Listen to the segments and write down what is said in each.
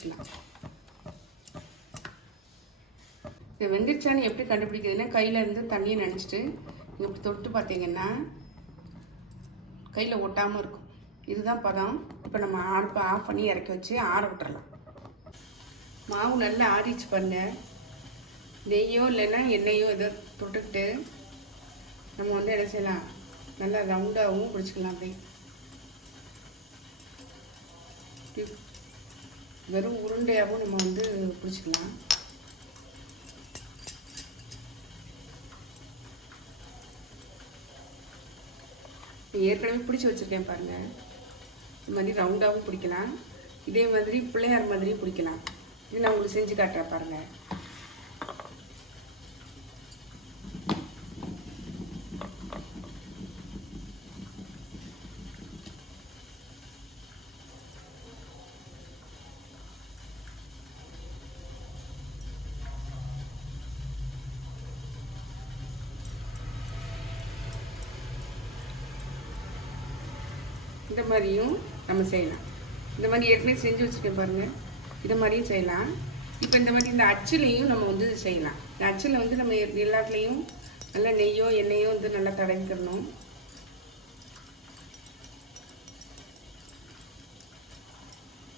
வச்சுக்கலாம் இது வெந்துருச்சான்னு எப்படி கண்டுபிடிக்கிறதுன்னா கையில் இருந்து தண்ணியை நினச்சிட்டு இப்படி தொட்டு பார்த்தீங்கன்னா கையில் ஒட்டாமல் இருக்கும். இதுதான் பதம். இப்போ நம்ம அடுப்பை ஆஃப் பண்ணி இறக்கி வச்சு ஆற விட்டுறலாம். மாவு நல்லா ஆறிச்சு பண்ண நெய்யோ இல்லைன்னா எண்ணெயோ ஏதோ தொட்டுக்கிட்டு நம்ம வந்து என்ன செய்யலாம்? நல்லா ரவுண்டாகவும் பிடிச்சிக்கலாம் அப்படி வெறும் உருண்டையாகவும் நம்ம வந்து பிடிச்சிக்கலாம். ஏற்கனவே பிடிச்சி வச்சுருக்கேன் பாருங்கள் இது மாதிரி ரவுண்டாகவும் பிடிக்கலாம். இதே மாதிரி பிள்ளையார் மாதிரியும் பிடிக்கலாம். இது நான் உங்களுக்கு செஞ்சு காட்டுறேன் பாருங்கள் இந்த மாதிரியும் நம்ம செய்யலாம். இந்த மாதிரி ஏற்கனவே செஞ்சு வச்சுருக்கேன் பாருங்கள் இந்த மாதிரியும் செய்யலாம். இப்போ இந்த மாதிரி இந்த அச்சுலையும் நம்ம வந்து செய்யலாம். இந்த அச்சில் வந்து நம்ம எல்லாத்துலேயும் நல்லா நெய்யோ எண்ணெயோ வந்து நல்லா தடவிக்கிறணும்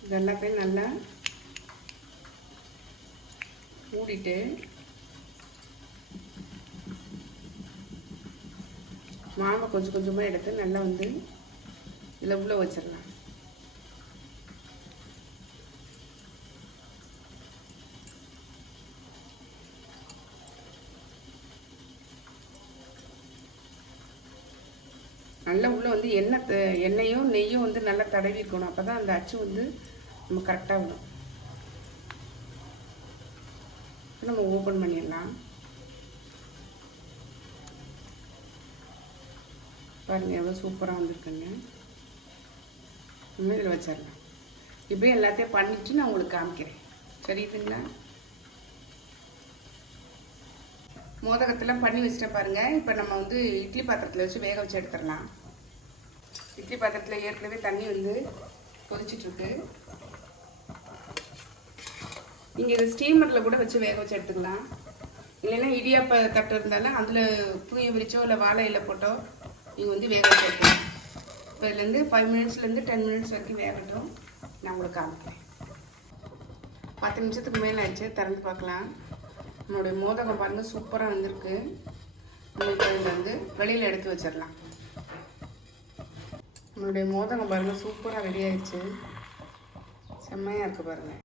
இது எல்லாத்தையும் நல்லா மூடிட்டு மாவை கொஞ்சம் கொஞ்சமாக எடுத்து நல்லா வந்து இதில் உள்ள வச்சிடலாம். நல்லா உள்ளே வந்து எண்ணெய் எண்ணெயும் நெய்யும் வந்து நல்லா தடவிக்கணும் அப்போ தான் அந்த அச்சு வந்து நம்ம கரெக்டாக விடும். நம்ம ஓப்பன் பண்ணிடலாம். பாருங்கள் எவ்வளோ சூப்பராக வந்திருக்குங்க. இனிமேல் இதில் வச்சிடலாம். இப்படியே எல்லாத்தையும் பண்ணிவிட்டு நான் உங்களுக்கு காமிக்கிறேன். சரிதுங்களா மோதகத்தெல்லாம் பண்ணி வச்சுட்டேன் பாருங்கள் இப்போ நம்ம வந்து இட்லி பாத்திரத்தில் வச்சு வேக வச்சு எடுத்துடலாம். இட்லி பாத்திரத்தில் ஏற்கனவே தண்ணி வந்து கொதிச்சிட்ருக்கு. நீங்கள் இது ஸ்டீமரில் கூட வச்சு வேக வச்சு எடுத்துக்கலாம். இல்லைன்னா இடியாப்ப தட்டு இருந்தாலும் அதில் புதிய விரிச்சோ இல்லை வாழை இலை போட்டோ நீங்கள் வந்து வேக வச்சு எடுத்துக்கலாம். இப்போ இதுலேருந்து ஃபைவ் மினிட்ஸ்லேருந்து டென் மினிட்ஸ் வரைக்கும் வேகட்டும். நான் உங்களுக்கு காமிக்கிறேன். பத்து நிமிஷத்துக்கு மேலே ஆச்சு திறந்து பார்க்கலாம். நம்மளுடைய மோதகம் பாருங்கள் சூப்பராக வந்திருக்கு. நம்மளுக்கு இதில் வந்து வெளியில் எடுத்து வச்சிடலாம். நம்மளுடைய மோதகம் பாருங்கள் சூப்பராக ரெடி ஆயிடுச்சு. செம்மையாக இருக்குது பாருங்கள்